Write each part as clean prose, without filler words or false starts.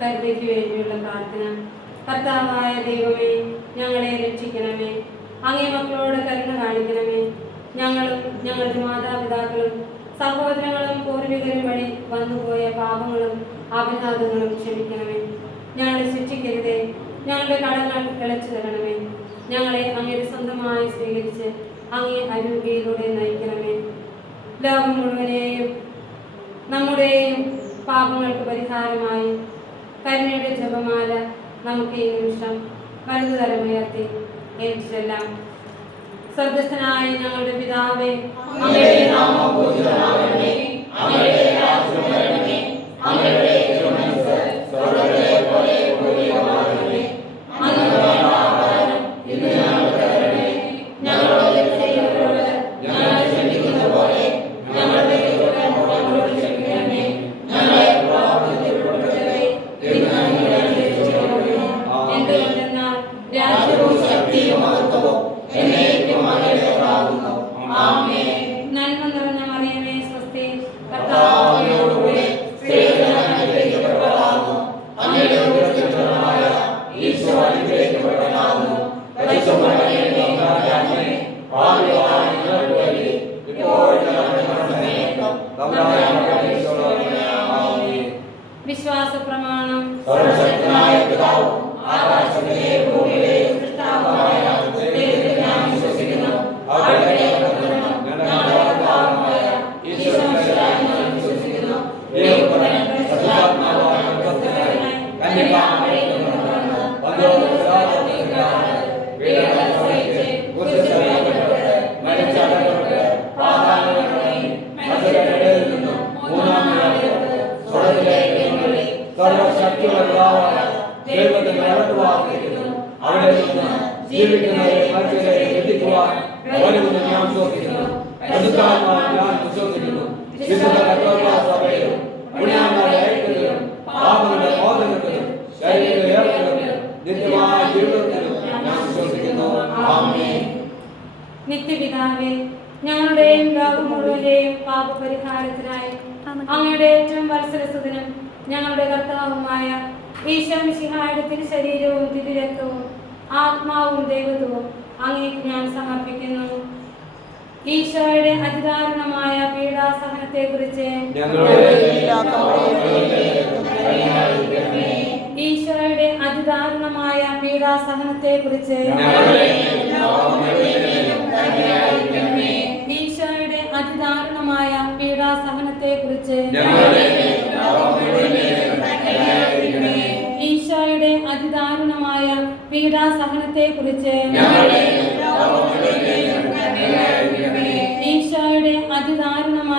കരുതയ്ക്ക് വേണ്ടിയുള്ള പ്രാർത്ഥന. കർത്താവായ ദൈവമേ, ഞങ്ങളെ രക്ഷിക്കണമേ. അങ്ങേ മക്കളോട് കരുണ കാണിക്കണമേ. ഞങ്ങളും ഞങ്ങളുടെ മാതാപിതാക്കളും സഹോദരങ്ങളും പൂർവികരും വഴി വന്നുപോയ പാപങ്ങളും അപരാധങ്ങളും ക്ഷമിക്കണമേ. ഞങ്ങളെ ശിക്ഷിക്കരുതേ. ഞങ്ങളുടെ കടങ്ങൾ ഇളച്ചു തരണമേ. ഞങ്ങളെ അങ്ങയുടെ സ്വന്തമായി സ്വീകരിച്ച് അങ്ങേ അരൂപിയിലൂടെ നയിക്കണമേ. ലോകം മുഴുവനെയും നമ്മുടെയും പാപങ്ങൾക്ക് പരിഹാരമായി കരുണയുടെ ജപമാല നമുക്ക് ഈ നിമിഷം വലുതുതരമുയർത്തി ഏറ്റുചൊല്ലാം. സ്വർഗ്ഗസ്ഥനായ ഞങ്ങളുടെ പിതാവേ, അങ്ങയുടെ നാമം പൂജിതമാകണമേ. അങ്ങയുടെ രാജ്യം വരണമേ. അങ്ങയുടെ തിരുമനസ്സ് സ്വർഗ്ഗത്തിലെ പോലെ ഭൂമിയിലുമാകണമേ. അങ്ങയുടെ ആഹാരം ഇന്ന് ഞങ്ങൾക്ക് തരണമേ. ഞങ്ങളോട് തെറ്റ് ചെയ്യുന്നവരോട് ഞങ്ങൾ ക്ഷമിക്കുന്നത് പോലെ ഞങ്ങളുടെ തെറ്റുകളോട് ക്ഷമിക്കണമേ. ഞങ്ങളെ പ്രലോഭനത്തിൽ ഉൾപ്പെടുത്തരുതേ. എന്തുകൊണ്ടെന്നാൽ രാജ്യവും ശക്തിയും മഹത്വവും എന്നേക്കും അങ്ങയുടേതാകുന്നു. ആമേൻ. നന്മ നിറഞ്ഞ മറിയമേ, സ്വസ്തി. കർത്താവ് അങ്ങയോടുകൂടെ സ്ത്രീകൾ അനുഗ്രഹിക്കപ്പെട്ടവളാകുന്നു. അങ്ങയുടെ ഉദരത്തിൻ ഫലമായ ഈശോ അനുഗ്രഹിക്കപ്പെട്ടവനാകുന്നു. പരിശുദ്ധ മറിയമേ, മാതാവേ, പാപികളായ ഞങ്ങൾക്ക് വേണ്ടി ഇപ്പോഴും ഞങ്ങളുടെ മരണസമയത്തും തമ്പുരാനോട് അപേക്ഷിച്ചുകൊള്ളണമേ. ആമേൻ. വിശ്വാസ പ്രമാണം. സർവശക്തനായ പിതാവും ആകാശത്തിലെയും ഭൂമിയിലെയും സൃഷ്ടാവുമായ ദൈവത്തിൽ ഞാൻ വിശ്വസിക്കുന്നു. അവിടുത്തെ പുത്രനും ഞങ്ങളുടെ കർത്താവുമായ ഈശോമിശിഹായിൽ ഞാൻ വിശ്വസിക്കുന്നു. ദൈവപുത്രൻ പരിശുദ്ധാത്മാവായ ദൈവപുത്രനായി കന്യകാമറിയത്തിൽ നിന്ന് പിറന്ന് പന്തിയോസ് പിലാത്തോസിന്റെ കാലത്ത് പീഡകൾ സഹിച്ച് ക്രൂശിൽ തറയ്ക്കപ്പെട്ട് മരിച്ച് അടക്കപ്പെട്ട് പാതാളങ്ങളിൽ ഇറങ്ങി മരിച്ചവരുടെ ഇടയിൽ നിന്നും മൂന്നാം നാൾ ഉയർത്ത് സ്വർഗ്ഗത്തിലേക്ക് എഴുന്നള്ളി സർവ്വശക്തിയുള്ള പിതാവായ ദൈവത്തിന്റെ വലത്തുഭാഗത്തിരിക്കുന്നു. അവിടെ നിന്ന് ജീവിക്കുന്നവരെ മരിച്ചവരെ എത്തിക്കുവാൻ വരുമെന്ന് ഞാൻ വിശ്വസിക്കുന്നു. പരിശുദ്ധാത്മാവിൽ ഞാൻ വിശ്വസിക്കുന്നു. വിശുദ്ധ കത്തോലിക്കാ സഭയിലും പുണ്യവാന്മാരുടെ ഐക്യത്തിലും പാപങ്ങളുടെ മോചനത്തിലും ശരീരത്തിന്റെ ഉയർത്തലിലും നിത്യമായ ജീവിതത്തിലും ഞാൻ വിശ്വസിക്കുന്നു. ആമേൻ. നിത്യപിതാവേ, ഞങ്ങളുടെയും ലോകം മുഴുവന്റെയും പാപപരിഹാരത്തിനായി അങ്ങയുടെ ഏറ്റവും വത്സലസുതനും ഞങ്ങളുടെ കർത്താവുമായ ഈശോമിശിഹായുടെ തിരുശരീരവും തിരുരക്തവും ആത്മാവും ദൈവത്വവും അങ്ങേക്ക് ഞാൻ സമർപ്പിക്കുന്നു. ഈശോയുടെ അതിദാരുണമായ പീഡാസഹനത്തെക്കുറിച്ച് ഈശോയുടെ അതിദാരുണമായ പീഡാസഹനത്തെക്കുറിച്ച് ഈശോയുടെ അതിദാരുണമായ പീഡാസഹനത്തെക്കുറിച്ച് ഈശോയുടെ അതിദാരുണമായ പീഡാസഹനത്തെക്കുറിച്ച് ഈശോയുടെ അതിദാരുണമായ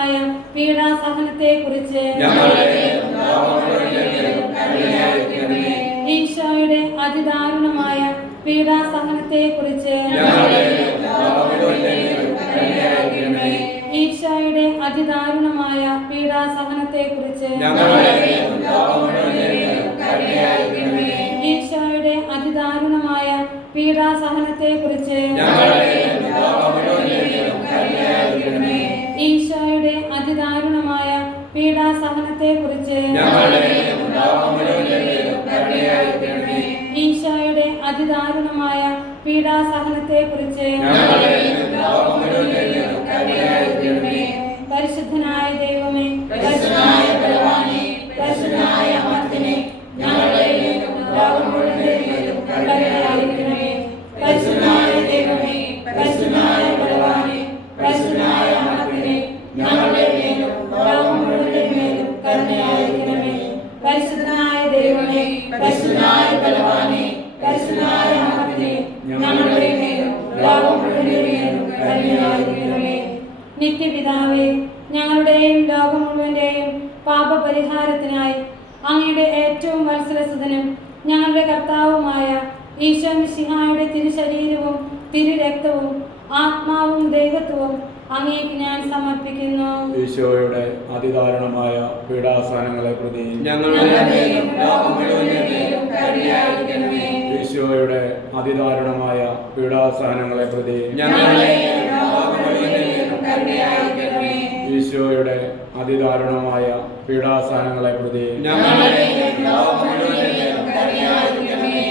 പീഡാസഹനത്തെക്കുറിച്ച് ഈശോയുടെ അതിദാരുണമായ പീഡാസഹനത്തെക്കുറിച്ച് ഈശോയുടെ അതിദാരുണമായ പീഡാസഹനത്തെക്കുറിച്ച് ഈശോയുടെ അതിദാരുണമായ പീഡാസഹനത്തെക്കുറിച്ച് ഈശോയുടെ അതിദാരുണമായ പീഡാസഹനത്തെക്കുറിച്ച് ഈശോയുടെ അതിദാരുണമായ പീഡാസഹനത്തെക്കുറിച്ച് പരിശുദ്ധനായ ദൈവമേ, പരിശുദ്ധനായ ബലവാനേ, പരിശുദ്ധനായ അമർത്തിനെ ഞങ്ങളുടെയും ലോകം മുഴുവന്റെയും കരുണയായിരിക്കണമേ. പരിശുദ്ധനായ ദൈവമേ, പരിശുദ്ധനായ ബലവാനേ, പരിശുദ്ധനായ അമർത്തിനെ ഞങ്ങളുടെയും ലോകം മുഴുവന്റെയും കരുണയായിരിക്കണമേ. പരിശുദ്ധനായ ദൈവമേ, പരിശുദ്ധനായ ബലവാനേ, പരിശുദ്ധനായ അമർത്തിനെ ഞങ്ങളുടെയും ലോകം മുഴുവന്റെയും കരുണയായിരിക്കണമേ. നിത്യപിതാവേ, ഞങ്ങളുടെയും ലോകം മുഴുവന്റെയും പാപപരിഹാരത്തിനായി അങ്ങയുടെ ഏറ്റവും വത്സലസുതനും ഞങ്ങളുടെ കർത്താവുമായ ഈശോമിശിഹായുടെ തിരുശരീരവും തിരുരക്തവും ആത്മാവും ദൈവത്വവും അങ്ങേക്ക് ഞാൻ സമർപ്പിക്കുന്നു. ഈശോയുടെ അതിദാരുണമായ പീഡാസഹനങ്ങളെ പ്രതി ഈശോയുടെ അതിദാരുണമായ പീഡാസഹനങ്ങളെ പ്രതി ഈശോയുടെ അതിദാരുണമായ പീഡാസഹനങ്ങളെ പ്രതി ഞങ്ങളുടെയും ലോകം മുഴുവന്റെയും കരുണയായിരിക്കണമേ.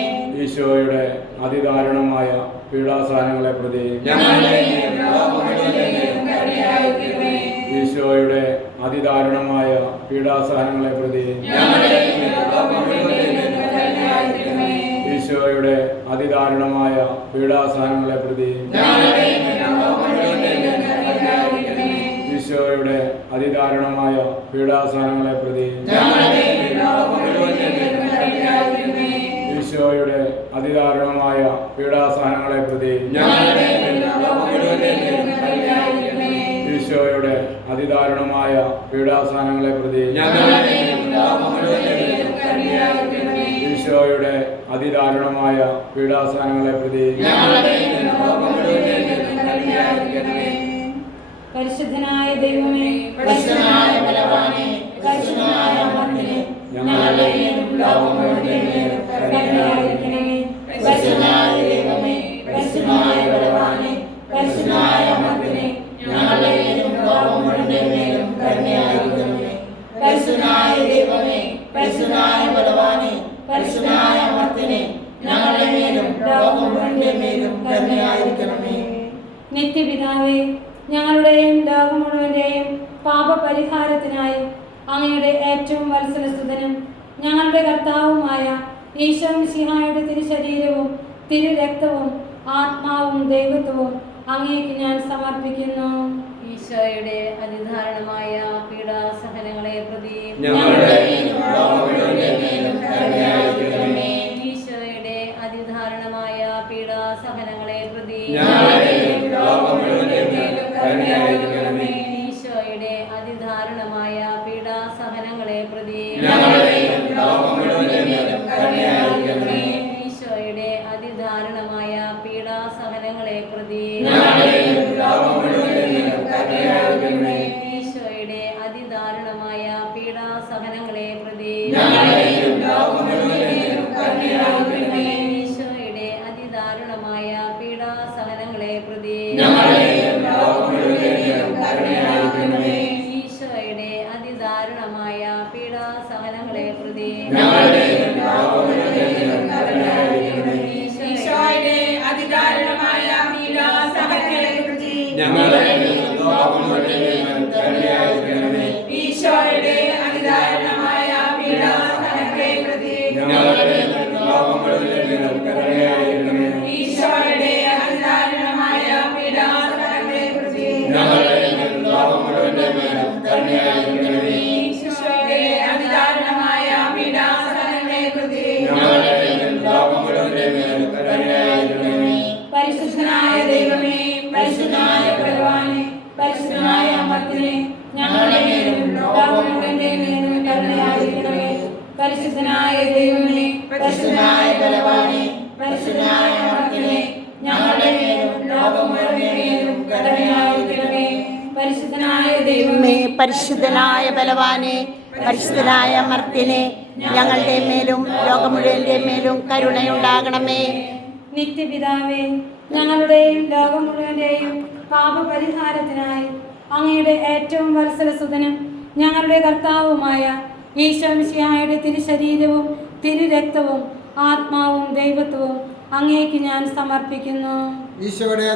ഈശോയുടെ അതിദാരുണമായ പീഡാസഹനങ്ങളെ പ്രതി ഞങ്ങളുടെയും ലോകം മുഴുവന്റെയും കരുണയായിരിക്കണമേ. ഈശോയുടെ അതിദാരുണമായ പീഡാസഹനങ്ങളെ പ്രതി ഞങ്ങളുടെയും ലോകം മുഴുവന്റെയും കരുണയായിരിക്കണമേ. ഈശോയുടെ അതിദാരുണമായ പീഡാസഹനങ്ങളെ പ്രതി ഞങ്ങളുടെയും ലോകം മുഴുവന്റെയും കരുണയായിരിക്കണമേ. ഈശോയുടെ അതിദാരുണമായ പീഡാസഹനങ്ങളെ പ്രതി ഞങ്ങളുടെയും ലോകം മുഴുവന്റെയും കരുണയായിരിക്കണമേ. ഈശോയുടെ അതിദാരുണമായ പീഡാസഹനങ്ങളെ പ്രതി ഞങ്ങളുടെയും ലോകം മുഴുവന്റെയും കരുണയായിരിക്കണേ. ഈശോയുടെ അതിദാരുണമായ പീഡാസഹനങ്ങളെ പ്രതി ഞങ്ങളുടെയും ലോകം മുഴുവന്റെയും കരുണയായിരിക്കണേ. ഈശോയുടെ അതിദാരുണമായ പീഡാസഹനങ്ങളെ പ്രതി ഞങ്ങളുടെയും ലോകം മുഴുവന്റെയും കരുണയായിരിക്കണമേ. പരിശുദ്ധനായ ദൈവമേ, പരിശുദ്ധനായ ബലവാനേ, പരിശുദ്ധനായ അമർത്യനേ, ഞങ്ങളുടെയും ലോകം മുഴുവന്റെയും കരുണയായിരിക്കണമേ. പരിശുദ്ധനായ ദൈവമേ, പരിശുദ്ധനായ ബലവാനേ, പരിശുദ്ധനായ അമർത്യനേ, ഞങ്ങളുടെയും ലോകം മുഴുവന്റെയും കരുണയായിരിക്കണമേ. പരിശുദ്ധനായ ദൈവമേ, പരിശുദ്ധനായ ബലവാനേ, പരിശുദ്ധനായ അമർത്യനേ, ഞങ്ങളുടെയും ലോകം മുഴുവന്റെയും കരുണയായിരിക്കണമേ. നിത്യപിതാവേ, ഞങ്ങളുടെയും ലോകം മുഴുവന്റെയും പാപപരിഹാരത്തിനായി അങ്ങയുടെ ഏറ്റവും വത്സലസുതനും ഞങ്ങളുടെ കർത്താവുമായ ഈശോ മിശിഹായുടെ തിരുശരീരവും തിരുരക്തവും ആത്മാവും ദൈവത്വവും അങ്ങേക്ക് ഞാൻ സമർപ്പിക്കുന്നു. ഈശോയുടെ അതിദാരുണമായ പീഡാസഹനങ്ങളെ പ്രതി ഞങ്ങളുടെയും ലോകം മുഴുവന്റെയും കരുണയായിരിക്കണമേ. ഈശോയുടെ അതിദാരുണമായ പീഡാസഹനങ്ങളെ പ്രതി ഞങ്ങളുടെയും ലോകം മുഴുവന്റെയും കരുണയായിരിക്കണമേ. ഈശോയുടെ അതിദാരുണമായ പീഡാസഹനങ്ങളെ പ്രതി ഞങ്ങളുടെയും ലോകം മുഴുവന്റെയും കരുണയായിരിക്കണമേ. ഈശോയുടെ അതിദാരുണമായ പീഡാസഹനങ്ങളെ പ്രതി ഞങ്ങളുടെയും ലോകം മുഴുവന്റെയും കരുണയായിരിക്കണമേ. ഈശോയുടെ അതിദാരുണമായ പീഡാസഹനങ്ങളെ പ്രതി ഞങ്ങളുടെയും ലോകം മുഴുവന്റെയും കരുണയായിരിക്കണമേ. ഈശോയുടെ അതിദാരുണമായ പീഡാസഹനങ്ങളെ പ്രതി ഞങ്ങളുടെയും ലോകം മുഴുവന്റെയും കരുണയായിരിക്കണമേ. ഈശോയുടെ അതിദാരുണമായ പീഡാസഹനങ്ങളെ പ്രതി ഞങ്ങളുടെയും ലോകം മുഴുവന്റെയും കരുണയായിരിക്കണമേ. ഈശോയുടെ അതിദാരുണമായ പീഡാസഹനങ്ങളെ പ്രതി ഞങ്ങളുടെയും ലോകം മുഴുവന്റെയും കരുണയായിരിക്കണമേ. ഈശോയുടെ അതിദാരുണമായ പീഡാസഹനങ്ങളെ പ്രതി ഞങ്ങളുടെയും ലോകം മുഴുവന്റെയും കരുണയായിരിക്കണമേ. ഈശോയുടെ അതിദാരുണമായ പീഡാസഹനങ്ങളെ പ്രതി ഞങ്ങളുടെയും ലോകം മുഴുവന്റെയും കരുണയായിരിക്കണമേ. ഈശോയുടെ അതിദാരുണമായ പീഡാസഹനങ്ങളെ പ്രതി ഞങ്ങളുടെയും ലോകം മുഴുവന്റെയും കരുണയായിരിക്കണമേ. പരിശുദ്ധനായ ദൈവമേ, പരിശുദ്ധനായ ബലവാനേ, പരിശുദ്ധനായ അമർത്യനേ, ഞങ്ങളുടെയും ലോകം മുഴുവന്റെയും കരുണയായിരിക്കണമേ. പരിശുദ്ധനായ ദൈവമേ, പരിശുദ്ധനായ ബലവാനേ, പരിശുദ്ധനായ അമർത്യനേ, ഞങ്ങളുടെയും ലോകം മുഴുവന്റെയും കരുണയായിരിക്കണമേ. പരിശുദ്ധനായ ദൈവമേ, പരിശുദ്ധനായ ബലവാനെ, പരിശുദ്ധനായ അമർത്യനെ, ഞങ്ങളുടെ മേലും ലോകം മുഴുവന്റെ മേലും കരുണയുണ്ടാകണമേ. നിത്യപിതാവേ, ഞങ്ങളുടെയും ലോകം മുഴുവന്റെയും പാപപരിഹാരത്തിനായി അങ്ങയുടെ ഏറ്റവും വത്സലസുതനും ഞങ്ങളുടെ കർത്താവുമായ ഈശോ മിശിഹായുടെ തിരുശരീരവും തിരുരക്തവും ആത്മാവും ദൈവത്വവും അങ്ങേക്ക് ഞാൻ സമർപ്പിക്കുന്നു. ഈശോയുടെ